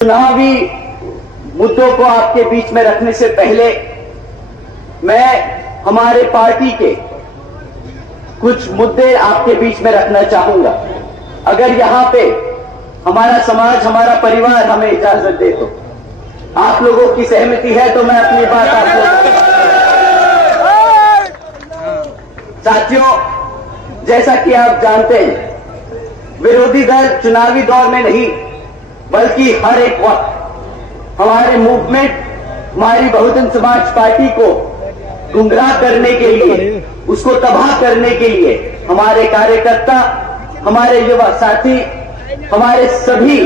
चुनावी मुद्दों को आपके बीच में रखने से पहले मैं हमारे पार्टी के कुछ मुद्दे आपके बीच में रखना चाहूंगा। अगर यहां पे हमारा समाज, हमारा परिवार हमें इजाजत दे तो, आप लोगों की सहमति है तो मैं अपनी बात आप लोगों साथियों, जैसा कि आप जानते हैं, विरोधी दल चुनावी दौर में नहीं बल्कि हर एक वक्त हमारे मूवमेंट, हमारी बहुजन समाज पार्टी को गुमराह करने के लिए, उसको तबाह करने के लिए हमारे कार्यकर्ता, हमारे युवा साथी, हमारे सभी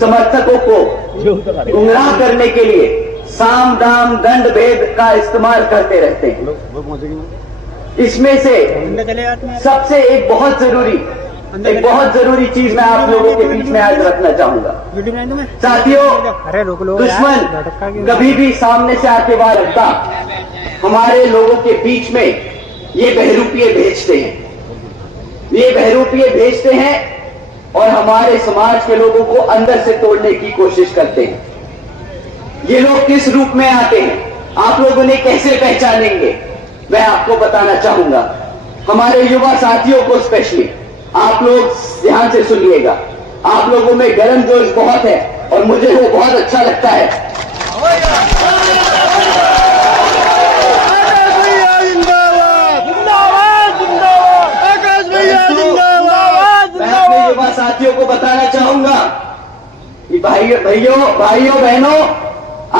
समर्थकों को गुमराह करने के लिए साम दाम दंड भेद का इस्तेमाल करते रहते हैं। इसमें से सबसे एक बहुत जरूरी चीज मैं आप लोगों के बीच में आज रखना चाहूंगा। साथियों, दुश्मन कभी भी सामने से आके वार रखता, हमारे लोगों के बीच में ये बहरूपिये भेजते हैं और हमारे समाज के लोगों को अंदर से तोड़ने की कोशिश करते हैं। ये लोग किस रूप में आते हैं, आप लोग उन्हें कैसे पहचानेंगे, मैं आपको बताना चाहूंगा। हमारे युवा साथियों को स्पेशली आप लोग ध्यान से सुनिएगा। आप लोगों में गर्म जोश बहुत है और मुझे वो बहुत अच्छा लगता है। मैं अपने युवा साथियों को बताना चाहूंगा कि भाइयों बहनों,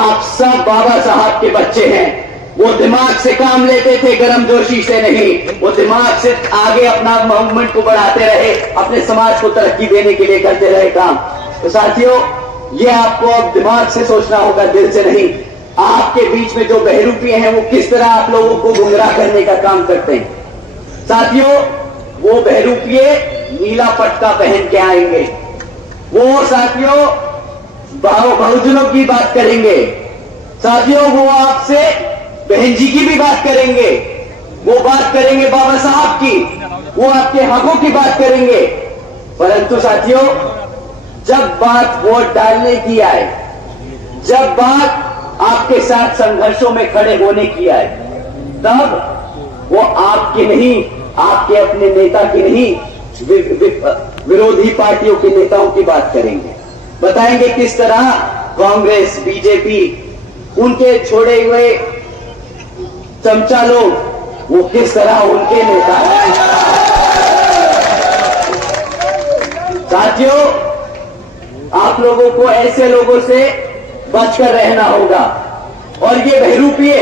आप सब बाबा साहब के बच्चे हैं। वो दिमाग से काम लेते थे, गर्मजोशी से नहीं। वो दिमाग से आगे अपना मूवमेंट को बढ़ाते रहे, अपने समाज को तरक्की देने के लिए करते रहे काम। तो साथियों, ये आपको अब दिमाग से सोचना होगा, दिल से नहीं। आपके बीच में जो बहरूपिये हैं वो किस तरह आप लोगों को गुमराह करने का काम करते हैं। साथियों, वो बहरूपिये नीला पटका पहन के आएंगे। वो साथियों बहुजनों की बात करेंगे। साथियों, वो आपसे बहन जी की भी बात करेंगे, वो बात करेंगे बाबा साहब की, वो आपके हकों की बात करेंगे। परंतु साथियों, जब बात वोट डालने की आए, जब बात आपके साथ संघर्षों में खड़े होने की आए, तब वो आपके नहीं, आपके अपने नेता की नहीं, विरोधी पार्टियों के नेताओं की बात करेंगे। बताएंगे किस तरह कांग्रेस, बीजेपी, उनके छोड़े हुए चमचा लोग, वो किस तरह उनके नेता हैं। साथियों, आप लोगों को ऐसे लोगों से बचकर रहना होगा। और ये बहरूपिये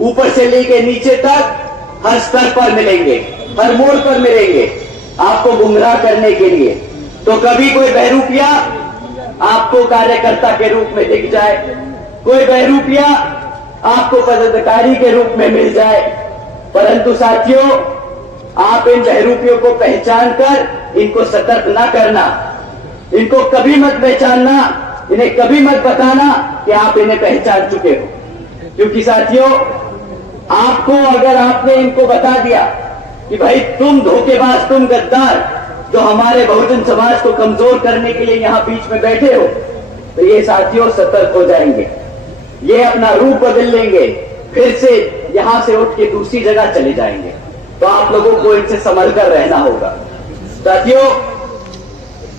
ऊपर से लेकर नीचे तक हर स्तर पर मिलेंगे, हर मोड़ पर मिलेंगे आपको गुमराह करने के लिए। तो कभी कोई बहरूपिया आपको कार्यकर्ता के रूप में दिख जाए, कोई बहरूपिया आपको पदाधिकारी के रूप में मिल जाए, परंतु साथियों, आप इन बहरूपियों को पहचान कर इनको सतर्क ना करना, इनको कभी मत पहचानना, इन्हें कभी मत बताना कि आप इन्हें पहचान चुके हो। क्योंकि साथियों, आपको अगर आपने इनको बता दिया कि भाई तुम धोखेबाज, तुम गद्दार, जो हमारे बहुजन समाज को कमजोर करने के लिए यहां बीच में बैठे हो, तो ये साथियों सतर्क हो जाएंगे, ये अपना रूप बदल लेंगे, फिर से यहां से उठ के दूसरी जगह चले जाएंगे। तो आप लोगों को इनसे संभल कर रहना होगा। साथियों,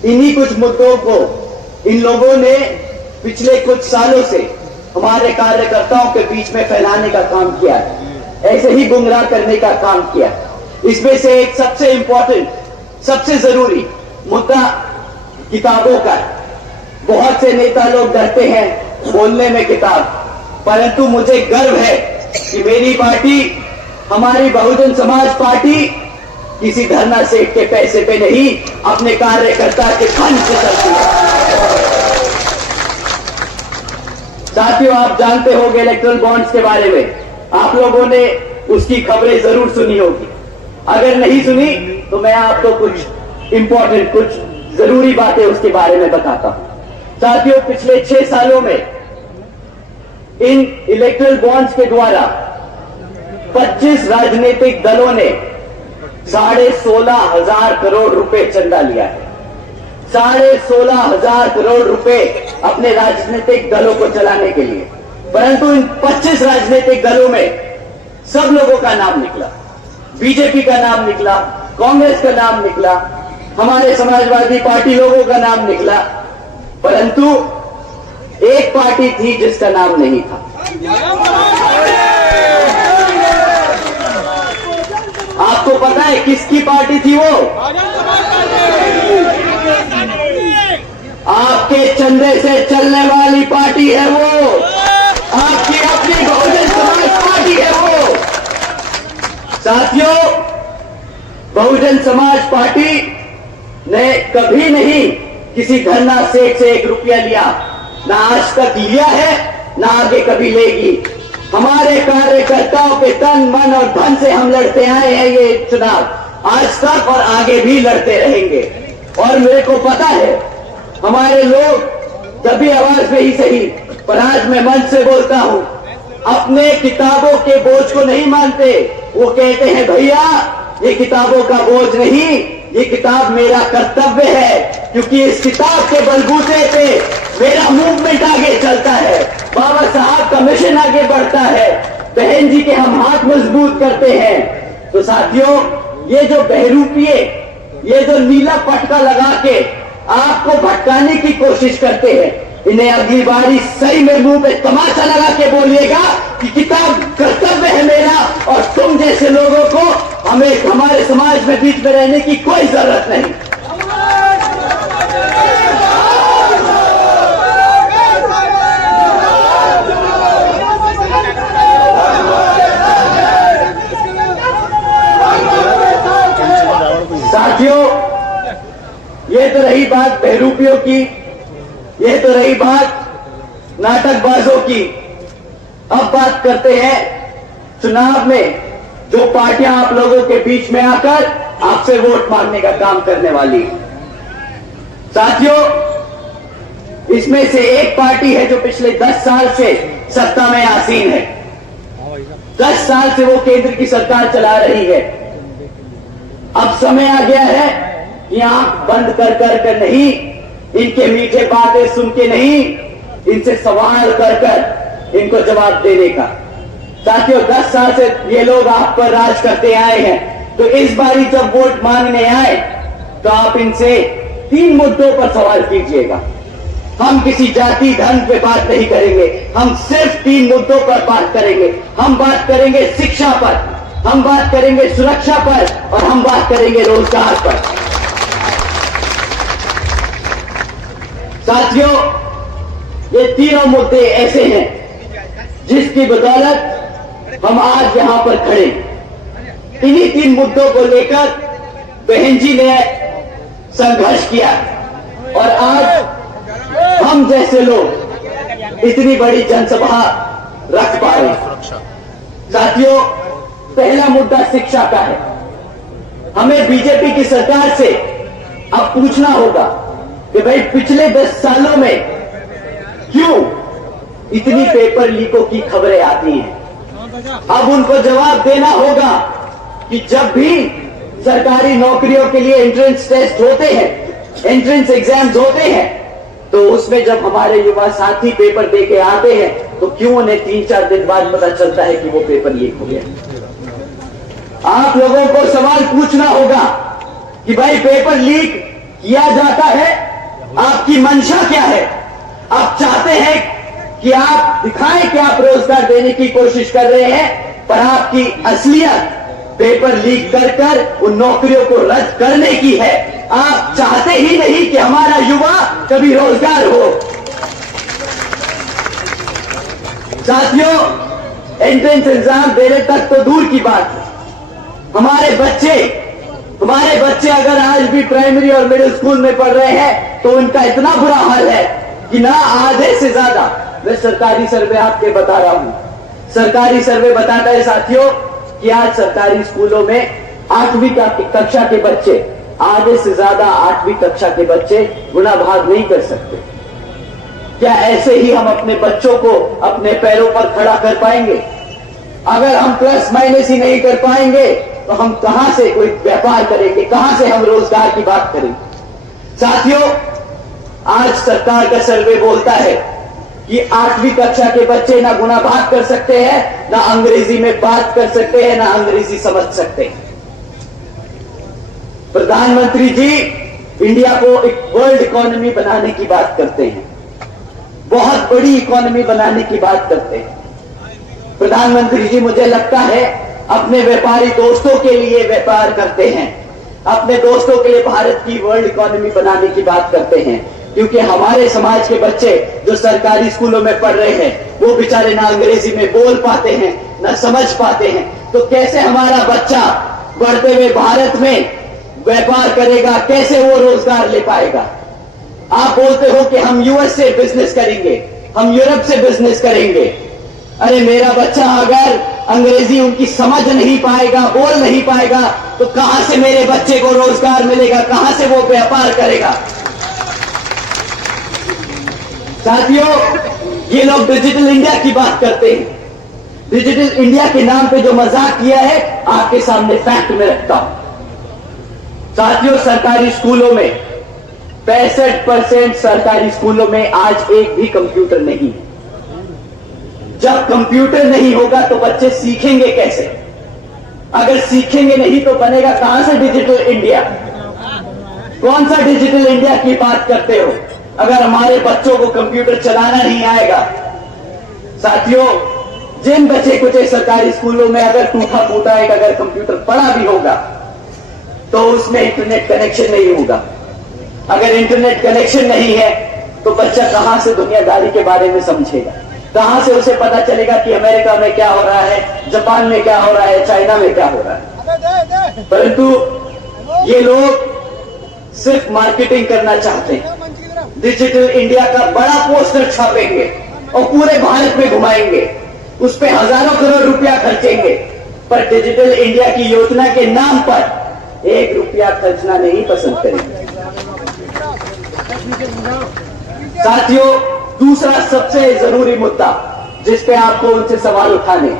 इन्हीं कुछ मुद्दों को इन लोगों ने पिछले कुछ सालों से हमारे कार्यकर्ताओं के बीच में फैलाने का काम किया है, ऐसे ही गुमराह करने का काम किया। इसमें से एक सबसे इंपॉर्टेंट, सबसे जरूरी मुद्दा किताबों का। बहुत से नेता लोग डरते हैं बोलने में किताब, परंतु मुझे गर्व है कि मेरी पार्टी, हमारी बहुजन समाज पार्टी किसी धरना सेठ के पैसे पे नहीं, अपने कार्यकर्ता के फंड से चलती है। साथियों, आप जानते होंगे इलेक्ट्रल बॉन्ड्स के बारे में, आप लोगों ने उसकी खबरें जरूर सुनी होगी। अगर नहीं सुनी तो मैं आपको कुछ इंपॉर्टेंट, कुछ जरूरी बातें उसके बारे में बताता हूं। साथियों, पिछले 6 सालों में इन इलेक्ट्रल बॉन्ड्स के द्वारा 25 राजनीतिक दलों ने 16,500 करोड़ रुपए चंदा लिया है। 16,500 करोड़ रुपए अपने राजनीतिक दलों को चलाने के लिए, परंतु इन 25 राजनीतिक दलों में सब लोगों का नाम निकला। बीजेपी का नाम निकला, कांग्रेस का नाम निकला, हमारे समाजवादी पार्टी लोगों का नाम निकला, परंतु एक पार्टी थी जिसका नाम नहीं था। आपको पता है किसकी पार्टी थी वो? आपके चंदे से चलने वाली पार्टी है वो, आपकी अपनी बहुजन समाज पार्टी है वो। साथियों, बहुजन समाज पार्टी ने कभी नहीं किसी धरना सेठ से 1 रुपया लिया, ना आज तक लिया है, ना आगे कभी लेगी। हमारे कार्यकर्ताओं के तन मन और धन से हम लड़ते आए हैं ये चुनाव, आज तक और आगे भी लड़ते रहेंगे। और मेरे को पता है हमारे लोग कभी आवाज में ही सही, पर आज मैं मन से बोलता हूं, अपने किताबों के बोझ को नहीं मानते। वो कहते हैं भैया ये किताबों का बोझ नहीं, ये किताब मेरा कर्तव्य है, क्योंकि इस किताब के बलबूते पे मेरा मूवमेंट आगे चलता है, बाबा साहब का मिशन आगे बढ़ता है, बहन जी के हम हाथ मजबूत करते हैं। तो साथियों, ये जो बहरूपिये, ये जो नीला पटका लगा के आपको भटकाने की कोशिश करते हैं, इन्हें अगली बारी सही में मुंह पे तमाचा लगा के बोलिएगा कि किताब कर्तव्य है मेरा, और तुम जैसे लोगों को हमें हमारे समाज में बीच में रहने की कोई जरूरत नहीं। साथियों, ये तो रही बात बहरूपियों की, ये तो रही बात नाटकबाजों की। अब बात करते हैं चुनाव में जो पार्टियां आप लोगों के बीच में आकर आपसे वोट मांगने का काम करने वाली। साथियों, इसमें से एक पार्टी है जो पिछले 10 साल से सत्ता में आसीन है, 10 साल से वो केंद्र की सरकार चला रही है। अब समय आ गया है कि आंख बंद कर नहीं, इनके मीठे बातें सुन के नहीं, इनसे सवाल कर इनको जवाब देने का। साथियों, 10 साल से ये लोग आप पर राज करते आए हैं, तो इस बारी जब वोट मांगने आए तो आप इनसे 3 मुद्दों पर सवाल कीजिएगा। हम किसी जाति धर्म पे बात नहीं करेंगे, हम सिर्फ 3 मुद्दों पर बात करेंगे। हम बात करेंगे शिक्षा पर, हम बात करेंगे सुरक्षा पर, और हम बात करेंगे रोजगार पर। साथियों, ये तीनों मुद्दे ऐसे हैं जिसकी बदौलत हम आज यहां पर खड़े। इन्हीं 3 मुद्दों को लेकर बहन जी ने संघर्ष किया, और आज हम जैसे लोग इतनी बड़ी जनसभा रख पा रहे हैं। साथियों, पहला मुद्दा शिक्षा का है। हमें बीजेपी की सरकार से अब पूछना होगा कि भाई पिछले 10 सालों में क्यों इतनी पेपर लीकों की खबरें आती हैं। अब उनको जवाब देना होगा कि जब भी सरकारी नौकरियों के लिए एंट्रेंस टेस्ट होते हैं, एंट्रेंस एग्जाम्स होते हैं, तो उसमें जब हमारे युवा साथी पेपर दे के आते हैं तो क्यों उन्हें 3-4 दिन बाद पता चलता है कि वो पेपर लीक हो गया। आप लोगों को सवाल पूछना होगा कि भाई पेपर लीक किया जाता है, आपकी मंशा क्या है? आप चाहते हैं कि आप दिखाएं कि आप रोजगार देने की कोशिश कर रहे हैं, पर आपकी असलियत पेपर लीक कर उन नौकरियों को रद्द करने की है। आप चाहते ही नहीं कि हमारा युवा कभी रोजगार हो। साथियों, एंट्रेंस एग्जाम देने तक तो दूर की बात है। हमारे बच्चे अगर आज भी प्राइमरी और मिडिल स्कूल में पढ़ रहे हैं तो उनका इतना बुरा हाल है कि ना आधे से ज्यादा, मैं सरकारी सर्वे आपके बता रहा हूं, सरकारी सर्वे बताता है साथियों कि आज सरकारी स्कूलों में 8वीं कक्षा के बच्चे, आधे से ज्यादा 8वीं कक्षा के बच्चे गुणा भाग नहीं कर सकते। क्या ऐसे ही हम अपने बच्चों को अपने पैरों पर खड़ा कर पाएंगे? अगर हम प्लस माइनस ही नहीं कर पाएंगे तो हम कहां से कोई व्यापार करेंगे, कहां से हम रोजगार की बात करेंगे? साथियों, आज सरकार का सर्वे बोलता है कि 8वीं कक्षा के बच्चे ना गुना भाग कर सकते हैं, ना अंग्रेजी में बात कर सकते हैं, ना अंग्रेजी समझ सकते हैं। प्रधानमंत्री जी इंडिया को एक वर्ल्ड इकोनॉमी बनाने की बात करते हैं, बहुत बड़ी इकोनॉमी बनाने की बात करते हैं। प्रधानमंत्री जी मुझे लगता है अपने व्यापारी दोस्तों के लिए व्यापार करते हैं, अपने दोस्तों के लिए भारत की वर्ल्ड इकोनॉमी बनाने की बात करते हैं, क्योंकि हमारे समाज के बच्चे जो सरकारी स्कूलों में पढ़ रहे हैं वो बेचारे ना अंग्रेजी में बोल पाते हैं, ना समझ पाते हैं। तो कैसे हमारा बच्चा बढ़ते हुए भारत में व्यापार करेगा, कैसे वो रोजगार ले पाएगा? आप बोलते हो कि हम यूएस से बिजनेस करेंगे, हम यूरोप से बिजनेस करेंगे। अरे मेरा बच्चा अगर अंग्रेजी उनकी समझ नहीं पाएगा, बोल नहीं पाएगा, तो कहां से मेरे बच्चे को रोजगार मिलेगा, कहां से वो व्यापार करेगा? साथियों, ये लोग डिजिटल इंडिया की बात करते हैं। डिजिटल इंडिया के नाम पे जो मजाक किया है आपके सामने फैक्ट में रखता हूं। साथियों, सरकारी स्कूलों में 65% सरकारी स्कूलों में आज एक भी कंप्यूटर नहीं है। जब कंप्यूटर नहीं होगा तो बच्चे सीखेंगे कैसे? अगर सीखेंगे नहीं तो बनेगा कहां से डिजिटल इंडिया? कौन सा डिजिटल इंडिया की बात करते हो अगर हमारे बच्चों को कंप्यूटर चलाना नहीं आएगा? साथियों, जिन बच्चे कुछ सरकारी स्कूलों में अगर टूटा फूटा एक अगर कंप्यूटर पड़ा भी होगा तो उसमें इंटरनेट कनेक्शन नहीं होगा। अगर इंटरनेट कनेक्शन नहीं है तो बच्चा कहां से दुनियादारी के बारे में समझेगा? कहां से उसे पता चलेगा कि अमेरिका में क्या हो रहा है, जापान में क्या हो रहा है, चाइना में क्या हो रहा है? परंतु ये लोग सिर्फ मार्केटिंग करना चाहते हैं। डिजिटल इंडिया का बड़ा पोस्टर छापेंगे और पूरे भारत में घुमाएंगे, उस पे हजारों करोड़ रुपया खर्चेंगे, पर डिजिटल इंडिया की योजना के नाम पर 1 रुपया खर्चना नहीं पसंद करेंगे। साथियों, दूसरा सबसे जरूरी मुद्दा जिस पे आपको उनसे सवाल उठाने,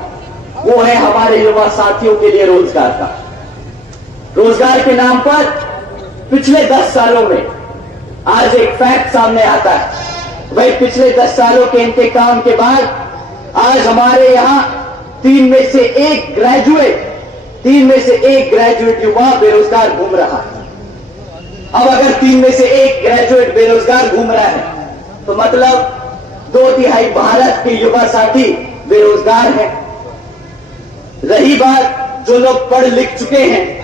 वो है हमारे युवा साथियों के लिए रोजगार का। रोजगार के नाम पर पिछले 10 सालों में आज एक फैक्ट सामने आता है। भाई, पिछले 10 सालों के इनके काम के बाद आज हमारे यहां 3 में से 1 ग्रेजुएट युवा बेरोजगार घूम रहा है। अब अगर 3 में से 1 ग्रेजुएट बेरोजगार घूम रहा है तो मतलब 2/3 भारत के युवा साथी बेरोजगार हैं। रही बात जो लोग पढ़ लिख चुके हैं,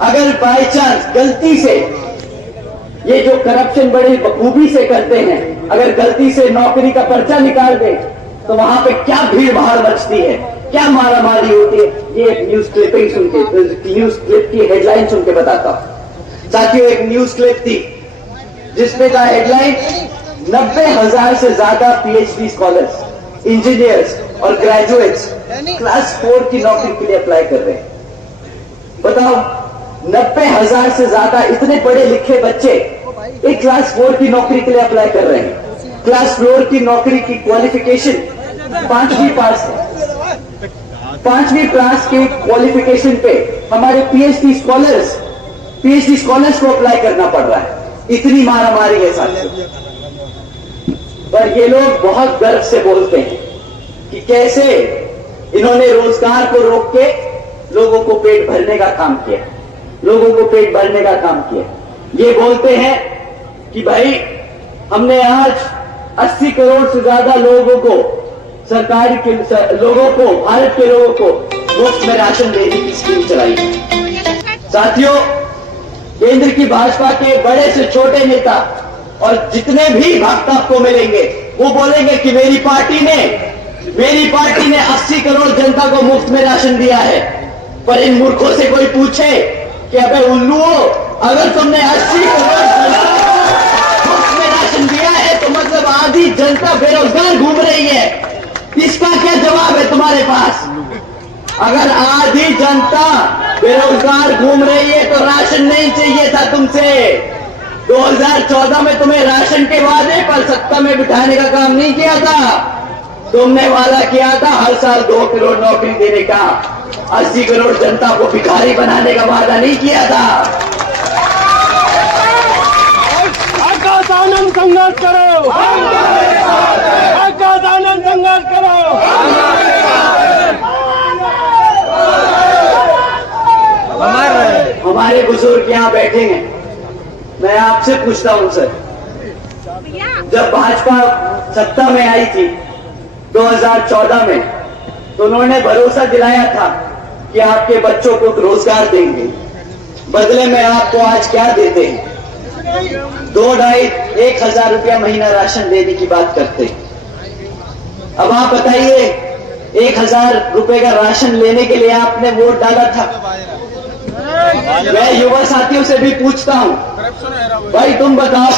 अगर बाय चांस गलती से ये जो करप्शन बड़ी बखूबी से करते हैं, अगर गलती से नौकरी का पर्चा निकाल दे तो वहां पे क्या भीड़ भाड़ मचती है, क्या मारामारी होती है। ये एक न्यूज क्लिपिंग सुन के, न्यूज क्लिप की हेडलाइन सुन के बताता हूं। साथियों, एक न्यूज क्लिप थी जिसमें का हेडलाइन 90,000 से ज्यादा पीएचडी स्कॉलर्स, इंजीनियर्स और ग्रेजुएट्स क्लास 4 की नौकरी के लिए अप्लाई कर रहे हैं। बताओ, 90,000 से ज्यादा इतने पढ़े लिखे बच्चे एक क्लास 4 की नौकरी के लिए अप्लाई कर रहे हैं। क्लास 4 की नौकरी की क्वालिफिकेशन 5वीं पास है। 5वीं पास के क्वालिफिकेशन पे हमारे पीएचडी स्कॉलर्स को अप्लाई करना पड़ रहा है। इतनी मारामारी है साथियों। पर ये लोग बहुत गर्व से बोलते हैं कि कैसे इन्होंने रोजगार को रोक के लोगों को पेट भरने का काम किया, लोगों को पेट भरने का काम किया। ये बोलते हैं कि भाई हमने आज 80 करोड़ से ज्यादा लोगों को, सरकार के लोगों को, भारत के लोगों को मुफ्त में राशन देने की स्कीम चलाई है। साथियों, केंद्र की भाजपा के बड़े से छोटे नेता और जितने भी भक्त आपको मिलेंगे वो बोलेंगे कि मेरी पार्टी ने 80 करोड़ जनता को मुफ्त में राशन दिया है। पर इन मूर्खों से कोई पूछे कि अबे उल्लुओ, अगर तुमने 80 करोड़ जनता को मुफ्त में राशन दिया है तो मतलब आधी जनता बेरोजगार घूम रही है, इसका क्या जवाब है तुम्हारे पास? अगर आधी जनता बेरोजगार घूम रही है तो राशन नहीं चाहिए था तुमसे। 2014 में तुम्हें राशन के वादे पर सत्ता में बिठाने का काम नहीं किया था। तुमने वादा किया था हर साल 2 करोड़ नौकरी देने का, 80 करोड़ जनता को भिखारी बनाने का वादा नहीं किया था। आनंद संघर्ष करो, आनंद संघर्ष करो। हमारे बुजुर्ग यहाँ बैठे हैं, मैं आपसे पूछता हूँ सर, जब भाजपा सत्ता में आई थी 2014 में, तो उन्होंने भरोसा दिलाया था कि आपके बच्चों को रोजगार देंगे। बदले में आपको आज क्या देते हैं? 2-2,5-1,000 रुपया महीना राशन देने की बात करते हैं। अब आप बताइए, 1,000 रुपए का राशन लेने के लिए आपने वोट डाला था। मैं युवा साथियों से भी पूछता हूं, भाई तुम बताओ,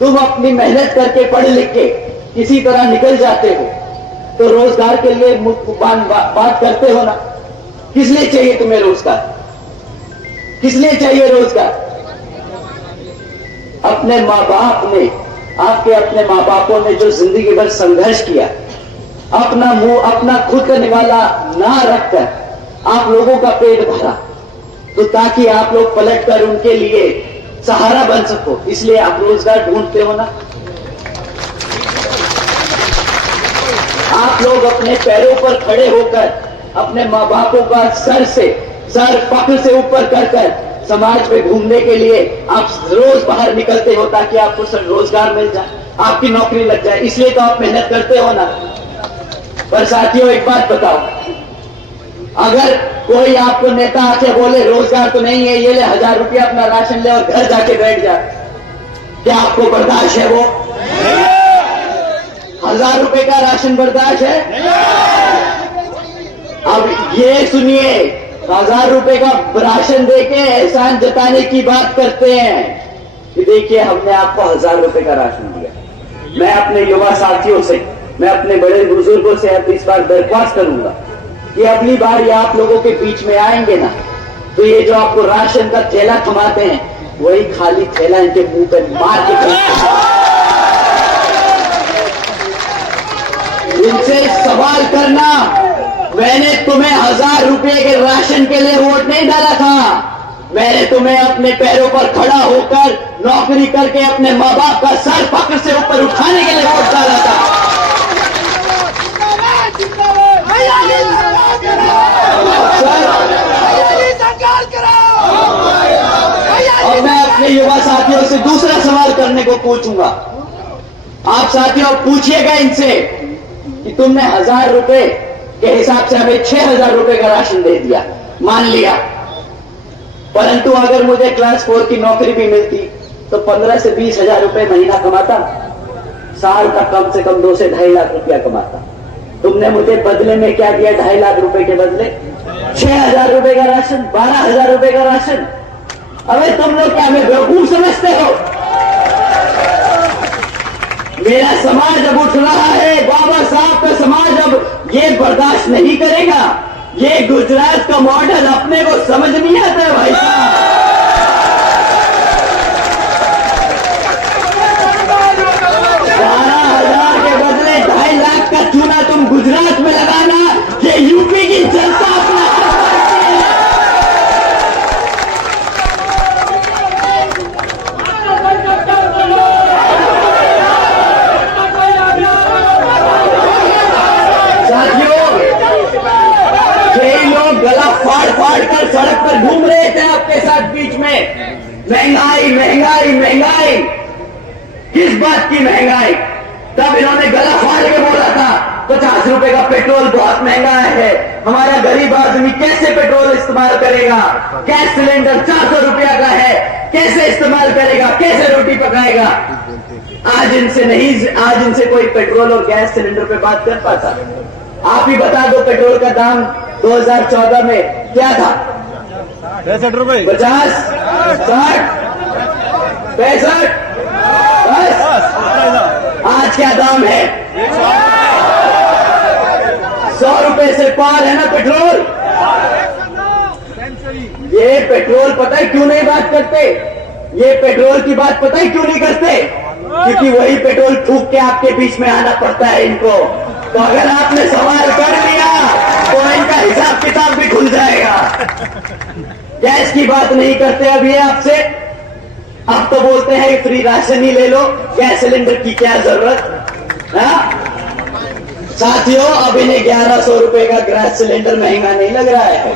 तुम अपनी मेहनत करके पढ़ लिख के किसी तरह निकल जाते हो तो रोजगार के लिए बात करते हो ना। किस लिए चाहिए तुम्हें रोजगार? किस लिए चाहिए रोजगार? अपने माँ बाप ने, आपके अपने माँ बापों ने जो जिंदगी भर संघर्ष किया, अपना मुंह अपना खुद का निवाला ना रखकर आप लोगों का पेट भरा, तो ताकि आप लोग पलट कर उनके लिए सहारा बन सको, इसलिए आप रोजगार ढूंढते हो ना। आप लोग अपने पैरों पर खड़े होकर अपने माँ बापों का सर फख्र से ऊपर कर समाज में घूमने के लिए आप रोज बाहर निकलते हो ताकि आपको रोजगार मिल जाए, आपकी नौकरी लग जाए, इसलिए तो आप मेहनत करते हो ना। पर साथियों एक बात बताओ, अगर कोई आपको नेता आके बोले रोजगार तो नहीं है, ये ले 1,000 रुपया अपना राशन ले और घर जाके बैठ जा, क्या आपको बर्दाश्त है? वो 1,000 रुपए का राशन बर्दाश्त है? अब ये सुनिए, 1,000 रुपए का राशन देके एहसान जताने की बात करते हैं कि देखिए हमने आपको 1,000 रुपए का राशन दिया। मैं अपने युवा साथियों से, मैं अपने बड़े बुजुर्गों से अब इस बार दरख्वास्त करूंगा कि अगली बार ये आप लोगों के बीच में आएंगे ना, तो ये जो आपको राशन का थैला थमाते हैं, वही खाली थैला इनके मुंह पर मार के इनसे सवाल करना, मैंने तुम्हें 1,000 रुपए के राशन के लिए वोट नहीं डाला था, मैंने तुम्हें अपने पैरों पर खड़ा होकर नौकरी करके अपने माँ बाप का सर फख्र से ऊपर उठाने के लिए वोट डाला था। और मैं अपने युवा साथियों से दूसरा सवाल करने को पूछूंगा। आप साथियों पूछिएगा इनसे कि तुमने 1,000 रुपए के हिसाब से हमें 6,000 रुपए का राशन दे दिया, मान लिया, परंतु अगर मुझे क्लास 4 की नौकरी भी मिलती तो 15 से 20,000 रुपए महीना कमाता, साल का कम से कम 2 से 2.5 लाख रुपया कमाता। तुमने मुझे बदले में क्या दिया? 2.5 लाख रुपए के बदले 6,000 रुपए का राशन, 12,000 रुपए का राशन। अबे तुम लोग क्या हमें बेवकूफ समझते हो? मेरा समाज अब उठ रहा है, बाबा साहब का समाज अब ये बर्दाश्त नहीं करेगा। ये गुजरात का मॉडल अपने को समझ नहीं आता है भाई साहब। 12,000 के बदले 2.5 लाख का चूना तुम गुजरात में लगाना, ये यूपी की जनता अपना फाड़ कर सड़क पर घूम रहे थे आपके साथ बीच में। महंगाई महंगाई महंगाई, किस बात की महंगाई? तब इन्होंने गला फाड़ के बोला था 50 रुपए का पेट्रोल बहुत महंगा है, हमारा गरीब आदमी कैसे पेट्रोल इस्तेमाल करेगा? गैस सिलेंडर 400 रुपया का है, कैसे इस्तेमाल करेगा? कैसे रोटी पकाएगा? आज इनसे कोई पेट्रोल और गैस सिलेंडर पे बात कर पाता? आप ही बता दो, पेट्रोल का दाम 2014 में क्या था? 65 रुपए, 50, 60, 65, 10। आज क्या दाम है? 100 रुपए से पार है ना पेट्रोल। ये पेट्रोल पता है क्यों नहीं बात करते? ये पेट्रोल की बात पता है क्यों नहीं करते? क्योंकि वही पेट्रोल फूंक के आपके बीच में आना पड़ता है इनको। तो अगर आपने सवाल कर लिया तो इनका हिसाब किताब भी खुल जाएगा। गैस की बात नहीं करते अब ये आपसे, अब तो बोलते हैं फ्री राशन ही ले लो, गैस सिलेंडर की क्या जरूरत। साथियों, अब इन्हें 1100 रुपए का गैस सिलेंडर महंगा नहीं लग रहा है।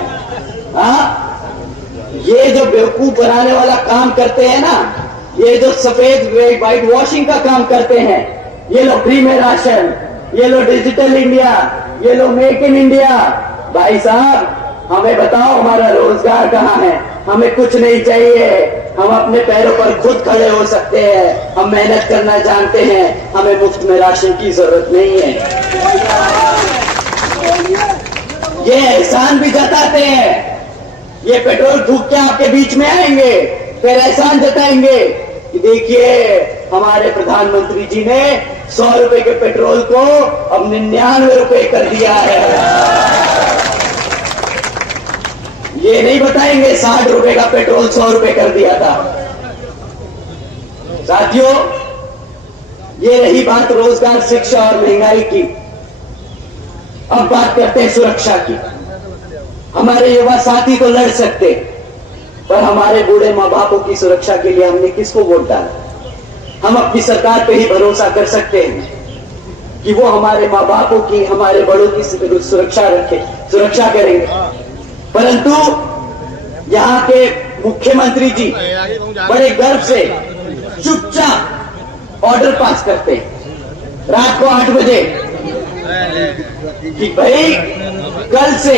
ये जो बेवकूफ बनाने वाला काम करते हैं ना, ये जो सफेद व्हाइट वॉशिंग का काम करते हैं, ये लो फ्री में राशन, ये लो डिजिटल इंडिया, ये लो मेक इन इंडिया। भाई साहब, हमें बताओ हमारा रोजगार कहाँ है? हमें कुछ नहीं चाहिए, हम अपने पैरों पर खुद खड़े हो सकते हैं, हम मेहनत करना जानते हैं, हमें मुफ्त में राशन की जरूरत नहीं है। ये एहसान भी जताते हैं, ये पेट्रोल फूंक के आपके बीच में आएंगे, फिर एहसान जताएंगे कि देखिए हमारे प्रधानमंत्री जी ने 100 रुपए के पेट्रोल को अब 99 रुपए कर दिया है। ये नहीं बताएंगे 60 रुपए का पेट्रोल 100 रुपए कर दिया था। साथियों, ये रही बात रोजगार, शिक्षा और महंगाई की। अब बात करते हैं सुरक्षा की। हमारे युवा साथी तो लड़ सकते, पर हमारे बूढ़े माँ बापों की सुरक्षा के लिए हमने किसको वोट डाला? हम अपनी सरकार पे ही भरोसा कर सकते हैं कि वो हमारे माँ बापों की, हमारे बड़ों की सुरक्षा करेंगे। परंतु यहाँ के मुख्यमंत्री जी बड़े गर्व से चुपचाप ऑर्डर पास करते हैं रात को 8 बजे कि भाई कल से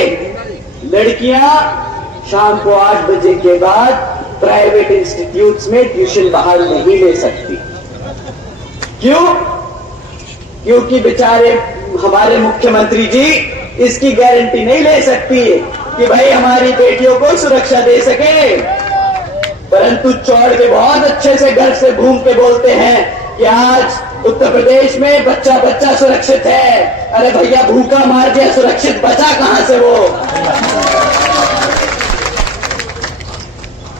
लड़कियां शाम को 8 बजे के बाद प्राइवेट इंस्टीट्यूट्स में ट्यूशन बाहर नहीं ले सकती। क्यों? क्योंकि बेचारे हमारे मुख्यमंत्री जी इसकी गारंटी नहीं ले सकती कि भाई हमारी बेटियों को सुरक्षा दे सके, परंतु चौड़ के बहुत अच्छे से घर से घूम के बोलते हैं कि आज उत्तर प्रदेश में बच्चा बच्चा सुरक्षित है। अरे भैया, भूखा मार दिया, सुरक्षित बचा कहां से वो?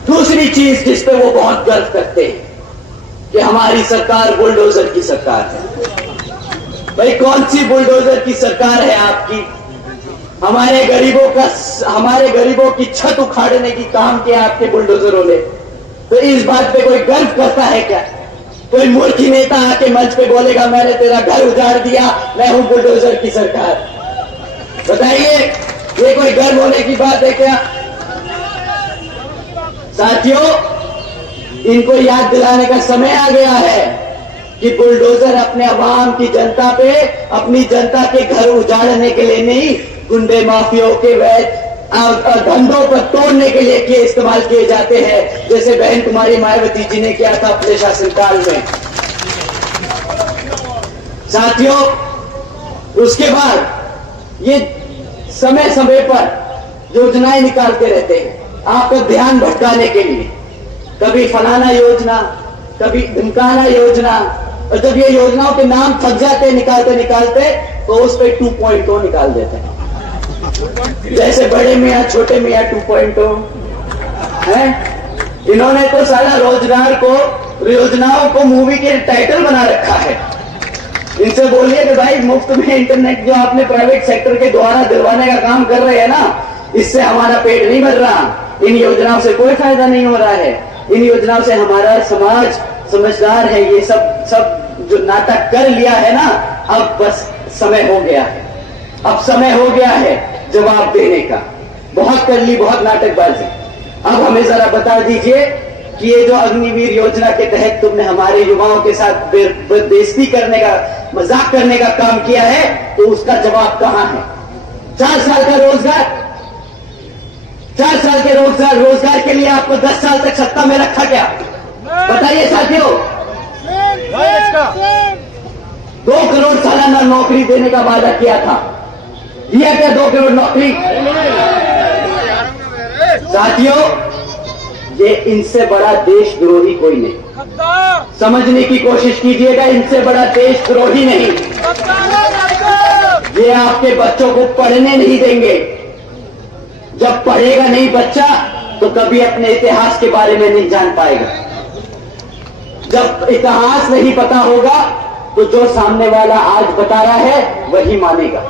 दूसरी चीज जिस पे वो बहुत गर्व करते हैं कि हमारी सरकार बुलडोजर की सरकार है। भाई, कौन सी बुलडोजर की सरकार है आपकी? हमारे गरीबों की छत उखाड़ने की काम किया आपके बुलडोजरों ने। तो इस बात पे कोई गर्व करता है क्या? कोई मूर्खी नेता आके मंच पे बोलेगा मैंने तेरा घर उजाड़ दिया, मैं हूं बुलडोजर की सरकार? बताइए, ये कोई गर्व होने की बात है क्या? साथियों, इनको याद दिलाने का समय आ गया है कि बुलडोजर अपने अवाम की जनता पे, अपनी जनता के घर उजाड़ने के लिए नहीं, गुंडे माफियाओं के धंधों पर तोड़ने के लिए इस्तेमाल किए जाते हैं, जैसे बहन कुमारी मायावती जी ने किया था अपने शासनकाल में। साथियों, उसके बाद ये समय समय पर योजनाएं निकालते रहते हैं आपका ध्यान भटकाने के लिए। कभी फलाना योजना, कभी ढिमकाना योजना, और जब ये योजनाओं के नाम थक जाते निकालते निकालते तो उस पर 2.0 निकाल देते हैं, जैसे बड़े मियाँ छोटे मियाँ 2.0 है। इन्होंने तो सारा रोजगार को, योजनाओं को मूवी के टाइटल बना रखा है। इनसे बोलिए कि भाई मुफ्त में इंटरनेट जो आपने प्राइवेट सेक्टर के द्वारा दिलवाने का काम कर रहे हैं ना, इससे हमारा पेट नहीं भर रहा, इन योजनाओं से कोई फायदा नहीं हो रहा है। इन योजनाओं से हमारा समाज समझदार है, ये सब जो नाटक कर लिया है ना, अब बस समय हो गया है, अब समय हो गया है जवाब देने का। बहुत कर ली, बहुत नाटकबाजी। अब हमें जरा बता दीजिए कि ये जो अग्निवीर योजना के तहत तुमने हमारे युवाओं के साथ बेइज्जती करने का, मजाक करने का काम किया है, तो उसका जवाब कहां है? 4 साल का रोजगार, 4 साल के रोजगार के लिए आपको 10 साल तक सत्ता में रखा क्या? बताइए साथियों। 2 करोड़ सालाना नौकरी देने का वादा किया था, दिया क्या 2 करोड़ नौकरी? साथियों, ये इनसे बड़ा देशद्रोही कोई नहीं। समझने की कोशिश कीजिएगा, इनसे बड़ा देशद्रोही नहीं। ये आपके बच्चों को पढ़ने नहीं देंगे। जब पढ़ेगा नहीं बच्चा तो कभी अपने इतिहास के बारे में नहीं जान पाएगा। जब इतिहास नहीं पता होगा तो जो सामने वाला आज बता रहा है वही मानेगा।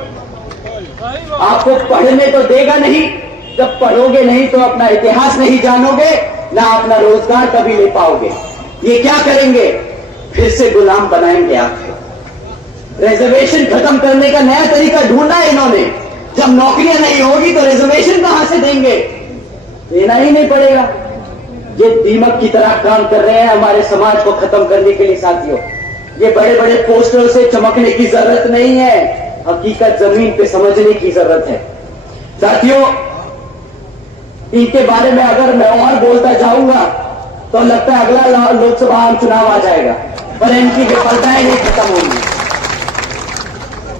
आपको पढ़ने तो देगा नहीं, जब पढ़ोगे नहीं तो अपना इतिहास नहीं जानोगे, ना अपना रोजगार कभी ले पाओगे। ये क्या करेंगे? फिर से गुलाम बनाएंगे आपको। रिजर्वेशन खत्म करने का नया तरीका ढूंढा है इन्होंने। जब नौकरियां नहीं होगी तो रिजर्वेशन कहां से देंगे? देना ही नहीं पड़ेगा। ये दीमक की तरह काम कर रहे हैं हमारे समाज को खत्म करने के लिए। साथियों, ये बड़े बड़े पोस्टरों से चमकने की जरूरत नहीं है, हकीकत जमीन पे समझने की जरूरत है। साथियों, इनके बारे में अगर मैं और बोलता जाऊंगा तो लगता है अगला लोकसभा चुनाव आ जाएगा, पर इनकी विफलताएं नहीं खत्म होंगी।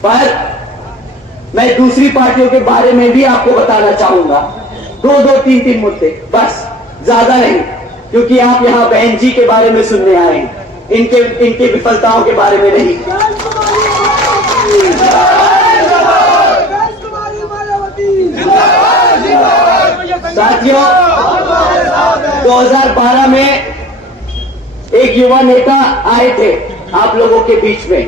पर मैं दूसरी पार्टियों के बारे में भी आपको बताना चाहूंगा। दो तीन मुद्दे, बस, ज्यादा नहीं, क्योंकि आप यहां बहन जी के बारे में सुनने आए हैं, इनके विफलताओं के बारे में नहीं। साथियों, 2012 में एक युवा नेता आए थे आप लोगों के बीच में,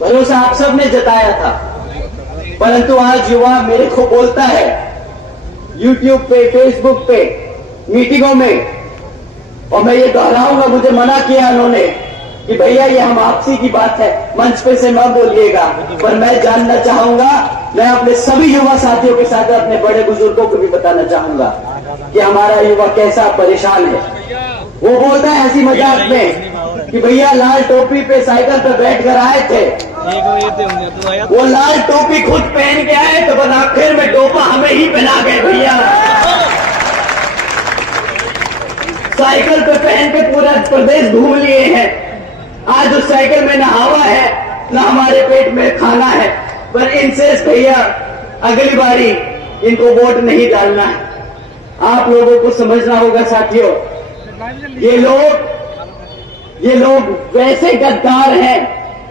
भरोसा आप सब ने जताया था, परंतु आज युवा मेरे को बोलता है YouTube पे, Facebook पे, मीटिंगों में, और मैं ये दोहराऊंगा, मुझे मना किया उन्होंने कि भैया ये हम आपसी की बात है, मंच पे से न बोलिएगा, पर मैं जानना चाहूंगा, मैं अपने सभी युवा साथियों के साथ अपने बड़े बुजुर्गों को भी बताना चाहूंगा कि हमारा युवा कैसा परेशान है। वो बोलता है हंसी मजाक में कि भैया लाल टोपी पे साइकिल पे बैठ कर आए थे, वो लाल टोपी खुद पहन के आए तो बस आखिर में टोपा हमें ही पहना गए भैया। साइकिल पे पहन के पूरा प्रदेश घूम लिए हैं, आज उस साइकिल में ना हवा है ना हमारे पेट में खाना है, पर इनसे भैया अगली बारी इनको वोट नहीं डालना है। आप लोगों को समझना होगा साथियों, ये लोग वैसे गद्दार हैं।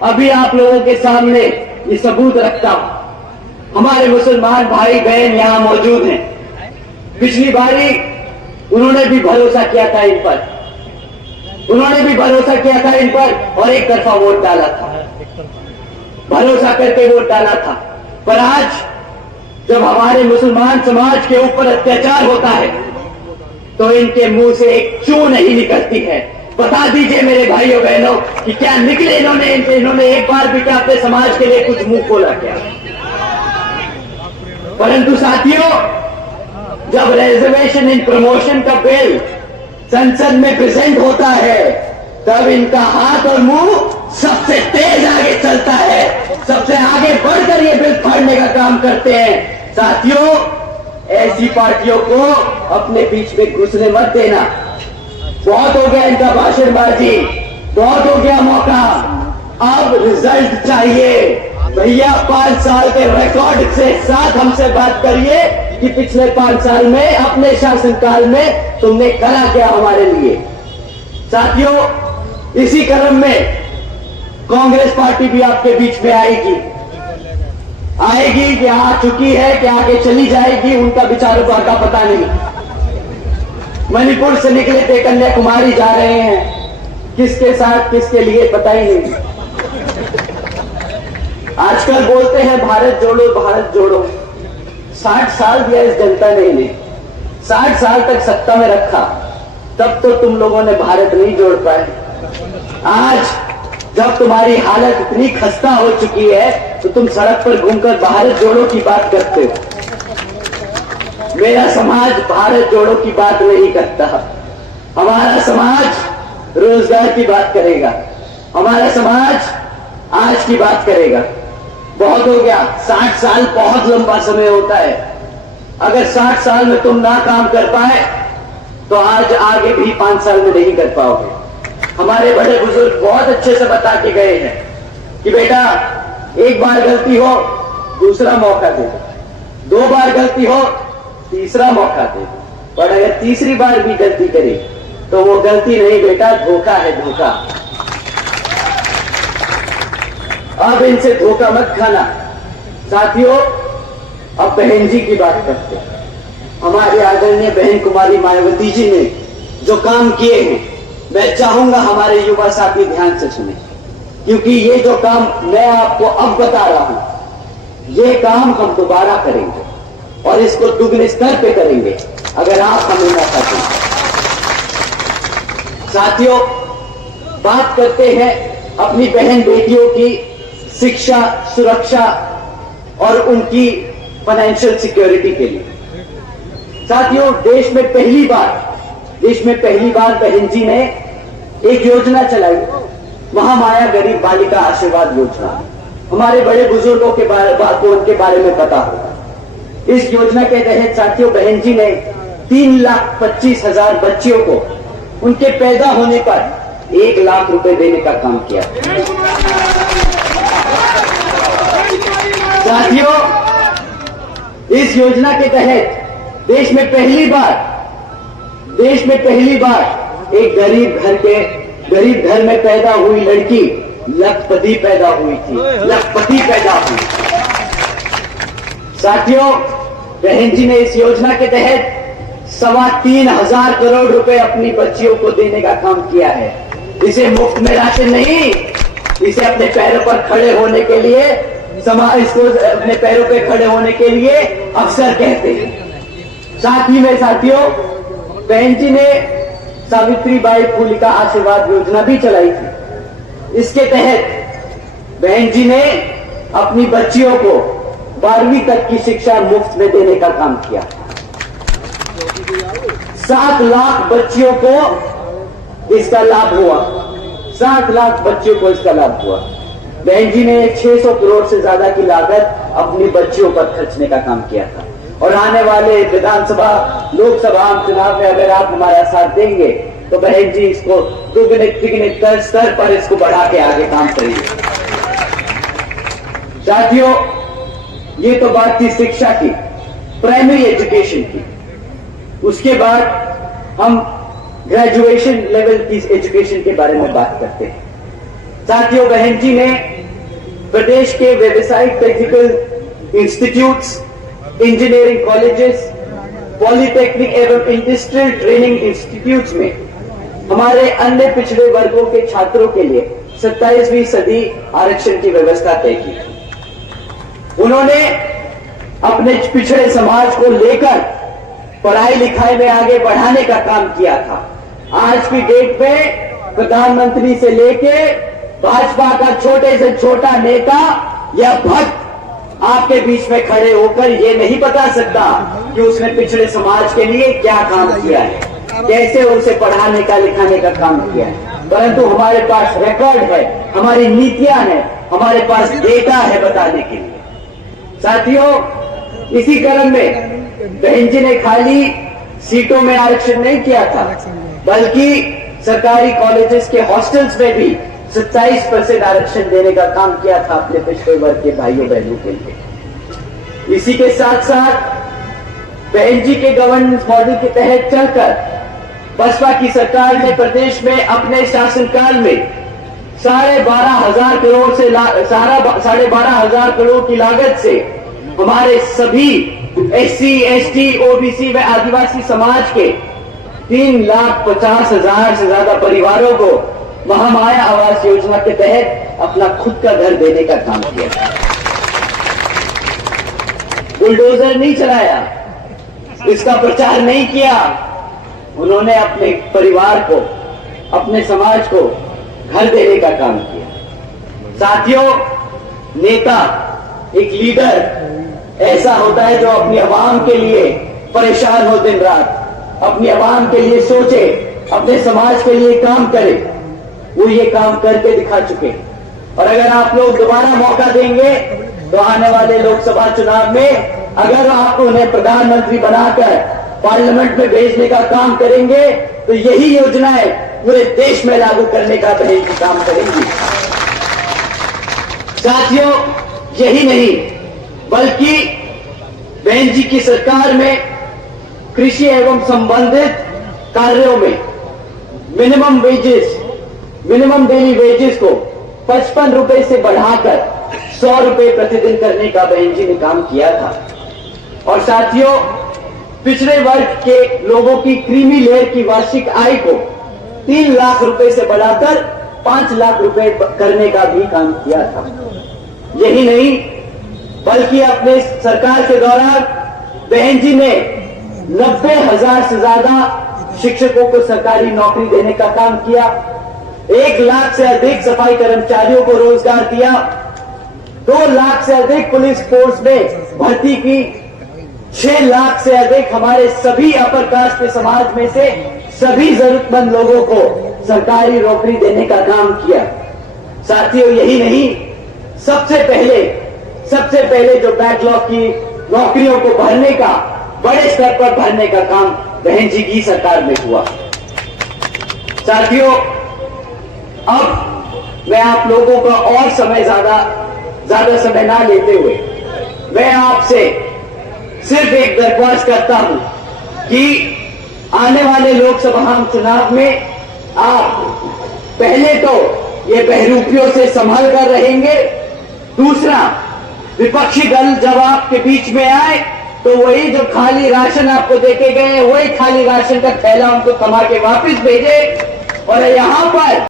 अभी आप लोगों के सामने ये सबूत रखता हूं, हमारे मुसलमान भाई बहन यहां मौजूद हैं। पिछली बारी उन्होंने भी भरोसा किया था इन पर, और एक तरफा वोट डाला था, भरोसा करके वोट डाला था। पर आज जब हमारे मुसलमान समाज के ऊपर अत्याचार होता है तो इनके मुंह से एक चू नहीं निकलती है। बता दीजिए मेरे भाइयों बहनों कि क्या निकले इन्होंने एक बार भी क्या अपने समाज के लिए कुछ मुंह खोला क्या? परंतु साथियों, जब रिजर्वेशन इन प्रमोशन का बिल संसद में प्रेजेंट होता है तब इनका हाथ और मुंह सबसे तेज आगे चलता है, सबसे आगे बढ़कर ये बिल फाड़ने का काम करते हैं। साथियों, ऐसी पार्टियों को अपने बीच में घुसने मत देना। बहुत हो गया इनका भाषणबाजी, बहुत हो गया मौका, अब रिजल्ट चाहिए भैया। 5 साल के रिकॉर्ड से साथ हमसे बात करिए कि पिछले 5 साल में अपने शासनकाल में तुमने करा क्या हमारे लिए। साथियों, इसी क्रम में कांग्रेस पार्टी भी आपके बीच में आएगी कि आ चुकी है, कि आगे चली जाएगी, उनका विचारों का पता नहीं। मणिपुर से निकले थे, कन्याकुमारी जा रहे हैं, किसके साथ किसके लिए पता ही नहीं। आजकल बोलते हैं भारत जोड़ो भारत जोड़ो। 60 साल दिया इस जनता ने इन्हें, 60 साल तक सत्ता में रखा, तब तो तुम लोगों ने भारत नहीं जोड़ पाए। आज जब तुम्हारी हालत इतनी खस्ता हो चुकी है तो तुम सड़क पर घूमकर भारत जोड़ो की बात करते हो। मेरा समाज भारत जोड़ो की बात नहीं करता। हमारा समाज रोजगार की बात करेगा, हमारा समाज आज की बात करेगा। बहुत हो गया, 60 साल बहुत लंबा समय होता है। अगर 60 साल में तुम ना काम कर पाए तो आज आगे भी 5 साल में नहीं कर पाओगे। हमारे बड़े बुजुर्ग बहुत अच्छे से बता के गए हैं कि बेटा, एक बार गलती हो दूसरा मौका दे दो, 2 बार गलती हो तीसरा मौका दे दो, और अगर तीसरी बार भी गलती करे तो वो गलती नहीं बेटा, धोखा है, धोखा। अब इनसे धोखा मत खाना। साथियों, अब बहन जी की बात करते हैं। हमारे आदरणीय बहन कुमारी मायावती जी ने जो काम किए हैं, मैं चाहूंगा हमारे युवा साथी ध्यान से सुने, क्योंकि ये जो काम मैं आपको अब बता रहा हूं, ये काम हम दोबारा करेंगे और इसको दुगने स्तर पे करेंगे अगर आप हमें ना चाहते। साथियों, बात करते हैं अपनी बहन बेटियों की शिक्षा, सुरक्षा और उनकी फाइनेंशियल सिक्योरिटी के लिए। साथियों, देश में पहली बार बहन जी ने एक योजना चलाई, महामाया गरीब बालिका आशीर्वाद योजना। हमारे बड़े बुजुर्गों के बारे में पता होगा। इस योजना के तहत साथियों, बहन जी ने 3,25,000 बच्चियों को उनके पैदा होने पर 1 लाख रुपए देने का काम किया। साथियों, इस योजना के तहत देश में पहली बार एक गरीब घर में पैदा हुई लड़की लखपति पैदा हुई थी। साथियों, बहन जी ने इस योजना के तहत 3,25,000 करोड़ रुपए अपनी बच्चियों को देने का काम किया है। इसे मुफ्त में राशन नहीं, इसे अपने पैरों पर खड़े होने के लिए, इसको अपने पैरों पर खड़े होने के लिए अवसर कहते हैं। साथ ही में साथियों, बहन जी ने सावित्रीबाई फुले का आशीर्वाद योजना भी चलाई थी। इसके तहत बहन जी ने अपनी बच्चियों को 12वीं तक की शिक्षा मुफ्त में देने का काम किया। 7 लाख बच्चियों को इसका लाभ हुआ। 7 लाख बच्चियों को इसका लाभ हुआ। बहन जी ने 600 करोड़ से ज्यादा की लागत अपनी बच्चियों पर खर्चने का काम किया था। और आने वाले विधानसभा, लोकसभा चुनाव में अगर आप हमारा साथ देंगे तो बहन जी इसको दुगने तिगने स्तर पर इसको बढ़ा के आगे काम करेंगे। साथियों, ये तो बात थी शिक्षा की, प्राइमरी एजुकेशन की। उसके बाद हम ग्रेजुएशन लेवल की एजुकेशन के बारे में बात करते हैं। साथियों, बहन जी ने प्रदेश के व्यावसायिक technical institutes, engineering colleges, polytechnic एवं इंडस्ट्रियल ट्रेनिंग इंस्टीट्यूट्स में हमारे अन्य पिछड़े वर्गों के छात्रों के लिए 27वीं सदी आरक्षण की व्यवस्था तय की। उन्होंने अपने पिछड़े समाज को लेकर पढ़ाई लिखाई में आगे बढ़ाने का काम किया था। आज की डेट में प्रधानमंत्री से लेके भाजपा का छोटे से छोटा नेता या भक्त आपके बीच में खड़े होकर ये नहीं बता सकता कि उसने पिछड़े समाज के लिए क्या काम किया है, कैसे उसे पढ़ाने का लिखाने का काम किया है। परंतु हमारे पास रिकॉर्ड है, हमारी नीतियां हैं, हमारे पास डेटा है बताने के लिए। साथियों, इसी क्रम में बहन जी ने खाली सीटों में आरक्षण नहीं किया था, बल्कि सरकारी कॉलेजेस के हॉस्टल्स में भी 27% आरक्षण देने का काम किया था अपने पिछड़े वर्ग के भाइयों बहनों के लिए। इसी के साथ साथ बहन जी के गवर्नेंस मॉडल के तहत चलकर बसपा की सरकार ने प्रदेश में अपने शासनकाल में 12,500 करोड़ से 12,500 करोड़ की लागत से हमारे सभी SC, ST, OBC व आदिवासी समाज के 3,50,000 से ज्यादा परिवारों को महामाया आवास योजना के तहत अपना खुद का घर देने का काम किया। बुलडोजर नहीं चलाया, इसका प्रचार नहीं किया। उन्होंने अपने परिवार को, अपने समाज को घर देने का काम किया। साथियों, नेता, एक लीडर ऐसा होता है जो अपनी आवाम के लिए परेशान हो, दिन रात अपनी आवाम के लिए सोचे, अपने समाज के लिए काम करे। वो ये काम करके दिखा चुके। और अगर आप लोग दोबारा मौका देंगे तो आने वाले लोकसभा चुनाव में अगर आप उन्हें प्रधानमंत्री बनाकर पार्लियामेंट में भेजने का काम करेंगे तो यही योजनाएं पूरे देश में लागू करने का बहन जी काम करेंगी। साथियों, यही नहीं बल्कि बहन जी की सरकार में कृषि एवं संबंधित कार्यों में मिनिमम डेली वेजेस को 55 रुपए से बढ़ाकर 100 रुपए प्रतिदिन करने का बहन जी ने काम किया था। और साथियों, पिछड़े वर्ग के लोगों की क्रीमी लेयर की वार्षिक आय को 3 लाख रुपए से बढ़ाकर 5 लाख रुपए करने का भी काम किया था। यही नहीं बल्कि अपने सरकार के दौरान बहन जी ने 90,000 से ज्यादा शिक्षकों को सरकारी नौकरी देने का काम किया। 1 लाख से अधिक सफाई कर्मचारियों को रोजगार दिया, 2 लाख से अधिक पुलिस फोर्स में भर्ती की, 6 लाख से अधिक हमारे सभी अपर कास्ट के समाज में से सभी जरूरतमंद लोगों को सरकारी नौकरी देने का काम किया। साथियों, यही नहीं, सबसे पहले जो बैकलॉग की नौकरियों को भरने का, बड़े स्तर पर भरने का काम बहन जी की सरकार में हुआ। साथियों, अब मैं आप लोगों का और ज्यादा समय ना लेते हुए मैं आपसे सिर्फ एक दरख्वास्त करता हूं कि आने वाले लोकसभा चुनाव में आप पहले तो ये बहरूपियों से संभल कर रहेंगे, दूसरा विपक्षी दल जब आपके बीच में आए तो वही जो खाली राशन आपको देके गए, वही खाली राशन का थैला उनको कमा के वापस भेजे और यहां पर